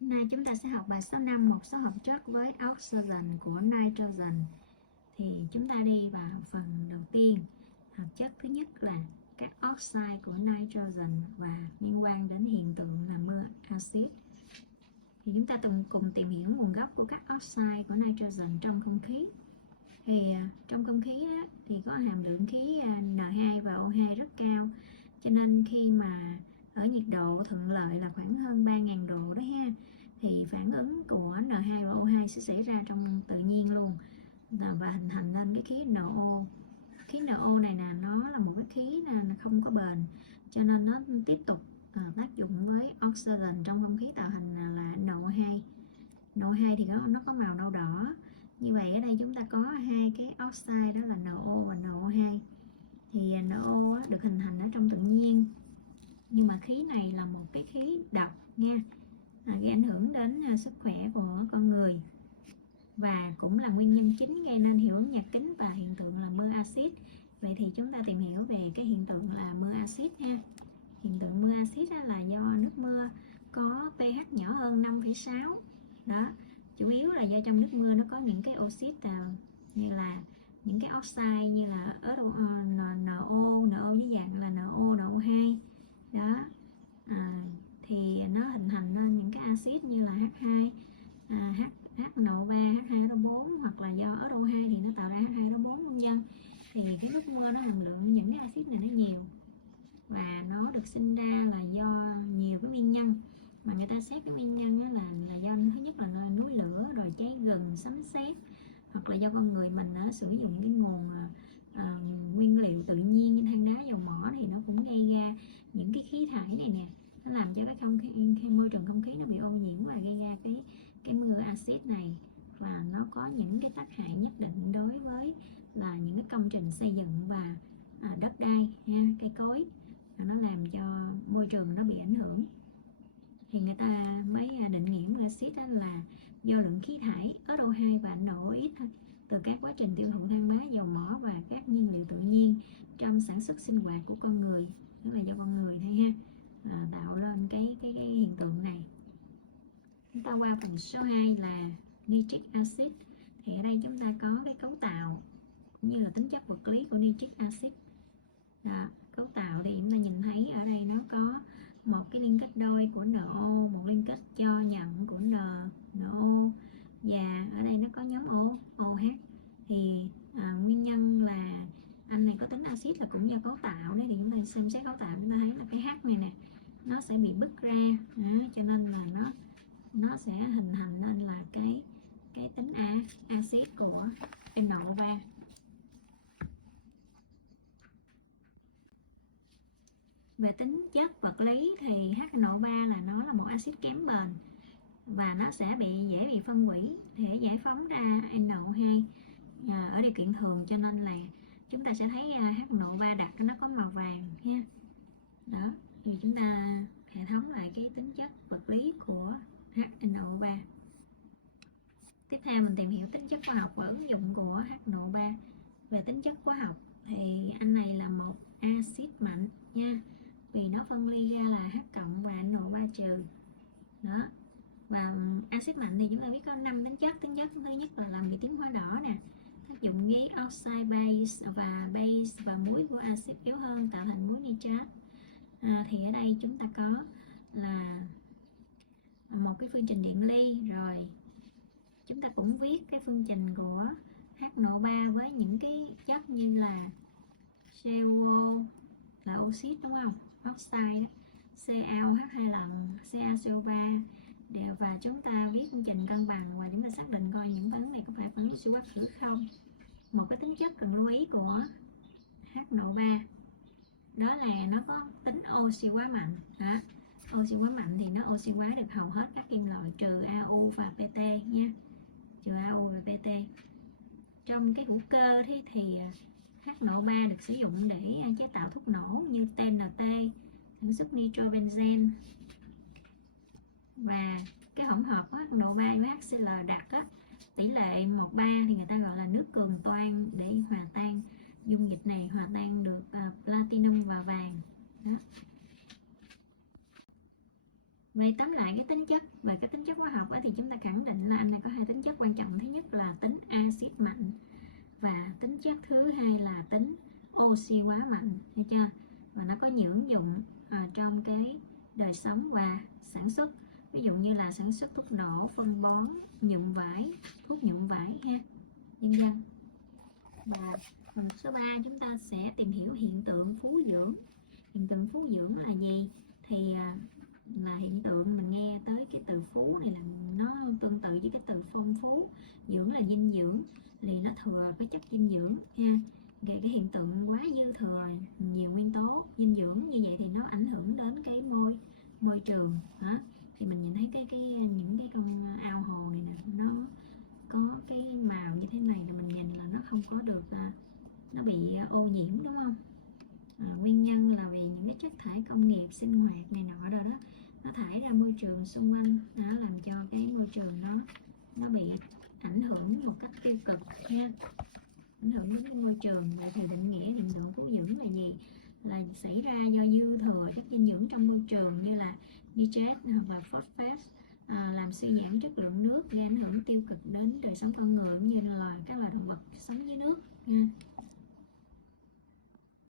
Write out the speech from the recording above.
Hôm nay chúng ta sẽ học bài số 5, một số hợp chất với oxygen của nitrogen. Thì chúng ta đi vào phần đầu tiên. Hợp chất thứ nhất là các oxide của nitrogen và liên quan đến hiện tượng là mưa axit. Thì chúng ta cùng tìm hiểu nguồn gốc của các oxide của nitrogen trong không khí. Thì trong không khí á, thì có hàm lượng khí N2 và O2 rất cao, cho nên khi mà ở nhiệt độ thuận lợi là khoảng hơn 3.000 độ đó ha, thì phản ứng của N2 và O2 sẽ xảy ra trong tự nhiên luôn và hình thành nên cái khí NO. Khí NO này là nó là một cái khí là không có bền, cho nên nó tiếp tục tác dụng với oxygen trong không khí tạo thành là NO2. NO2 thì nó có màu nâu đỏ. Như vậy ở đây chúng ta có hai cái oxide đó là NO và NO2. Thì NO được hình thành ở trong tự nhiên, nhưng mà khí này là một cái khí độc nha, gây ảnh hưởng đến sức khỏe của con người và cũng là nguyên nhân chính gây nên hiệu ứng nhà kính và hiện tượng là mưa axit. Vậy thì chúng ta tìm hiểu về cái hiện tượng là mưa axit ha. Hiện tượng mưa axit là do nước mưa có pH nhỏ hơn 5,6 đó. Chủ yếu là do trong nước mưa nó có những cái oxit như là những cái oxide như là NO với dạng là NO, NO2 đó. Thì nó hình thành nên những cái axit như là H2, HNO3, H2O4, hoặc là do SO2 thì nó tạo ra H2O4 vân vân. Thì cái nước mưa nó hàm lượng những cái axit này nó nhiều, và nó được sinh ra là do nhiều cái nguyên nhân, mà người ta xét cái nguyên nhân đó là do thứ nhất là núi lửa, rồi cháy rừng, sấm sét, hoặc là do con người mình sử dụng cái nguồn nguyên liệu tự nhiên như than đá, dầu mỏ, thì nó cũng gây ra những cái khí thải này nè, nó làm cho cái môi trường không khí nó bị ô nhiễm và gây ra cái mưa axit này. Và nó có những cái tác hại nhất định đối với là những cái công trình xây dựng và đất đai ha, cây cối, nó làm cho môi trường nó bị ảnh hưởng. Thì người ta mới định nghĩa mưa axit là do lượng khí thải SO2 và NOx từ các quá trình tiêu thụ than đá, dầu mỏ và các nhiên liệu tự nhiên trong sản xuất sinh hoạt của con người, tức là do con người thôi ha, tạo lên cái hiện tượng này. Chúng ta qua phần số 2 là nitric acid. Thì ở đây chúng ta có cái cấu tạo cũng như là tính chất vật lý của nitric acid. Cấu tạo thì chúng ta nhìn thấy ở đây nó có một cái liên kết đôi của NO, một liên kết cho nhận của NO, và ở đây nó có nhóm OH. Thì nguyên nhân là anh này có tính axit là cũng do cấu tạo đấy. Thì chúng ta xem xét cấu tạo, chúng ta thấy là cái H này nè nó sẽ bị bứt ra đó, cho nên là nó sẽ hình thành nên là cái tính axit của NO3. Về tính chất vật lý thì HNO3 là nó là một axit kém bền và nó sẽ dễ bị phân hủy để giải phóng ra NO2 ở điều kiện thường, cho nên là chúng ta sẽ thấy HNO3 đặc nó có màu vàng ha. Đó, thì chúng ta hệ thống lại cái tính chất vật lý của HNO3. Tiếp theo mình tìm hiểu tính chất khoa học và ứng dụng của HNO3. Về tính chất hóa học thì anh này là một axit mạnh nha, vì nó phân ly ra là H cộng và NO3 trừ đó. Và axit mạnh thì chúng ta biết có 5 tính chất. Tính chất thứ nhất là làm bị tiến hóa đỏ nè, tác dụng với oxide base và muối của axit yếu hơn tạo thành muối nitrat. Thì ở đây chúng ta có là một cái phương trình điện ly, rồi chúng ta cũng viết cái phương trình của HNO3 với những cái chất như là CO là oxit đúng không, oxide đó, CaOH2 lần, CaCO3, và chúng ta viết phương trình cân bằng và chúng ta xác định coi những phản ứng này có phải phản ứng oxy hóa thử không. Một cái tính chất cần lưu ý của HNO3 đó là nó có tính oxy hóa mạnh đó. Oxy hóa mạnh thì nó oxy hóa được hầu hết các kim loại trừ Au và Pt nha, trừ Au và Pt. Trong cái hữu cơ thì HNO3 được sử dụng để chế tạo thuốc nổ như TNT, sản xuất nitrobenzen. Và cái hỗn hợp HNO3 với HCl đặc tỷ lệ 1:3 thì người ta gọi là nước cường toan để hòa tan. Dung dịch này hòa tan được platinum và vàng đó. Vậy tóm lại cái tính chất, về cái tính chất hóa học thì chúng ta khẳng định là anh này có hai tính chất quan trọng. Thứ nhất là tính axit mạnh, và tính chất thứ hai là tính oxy hóa mạnh, thấy chưa? Và nó có những ứng dụng trong cái đời sống và sản xuất, ví dụ như là sản xuất thuốc nổ, phân bón, nhuộm vải, thuốc nhuộm vải ha, nhân dân. Và phần số 3 chúng ta sẽ tìm hiểu hiện tượng phú dưỡng. Hiện tượng phú dưỡng là gì? Thì là hiện tượng mình nghe tới cái từ phú này là nó tương tự với cái từ phong phú. Dưỡng là dinh dưỡng, thì nó thừa cái chất dinh dưỡng ha. Về cái hiện tượng quá dư thừa nhiều nguyên tố dinh dưỡng như vậy thì nó ảnh hưởng đến cái môi trường đó. Thì mình nhìn thấy những cái con ao hồ này nè, nó có cái màu như thế này là mình nhìn là nó không có được, nó bị ô nhiễm, đúng không? Nguyên nhân là vì những cái chất thải công nghiệp, sinh hoạt này nọ rồi đó, nó thải ra môi trường xung quanh, nó làm cho cái môi trường nó bị ảnh hưởng một cách tiêu cực nha, ảnh hưởng đến cái môi trường. Vậy thì định nghĩa hiện tượng phú dưỡng là gì? Là xảy ra do dư thừa chất dinh dưỡng trong môi trường như là nitrat hoặc là phosphate, làm suy giảm chất lượng nước, gây ảnh hưởng tiêu cực đến đời sống con người cũng như là các loài động vật sống dưới nước nha.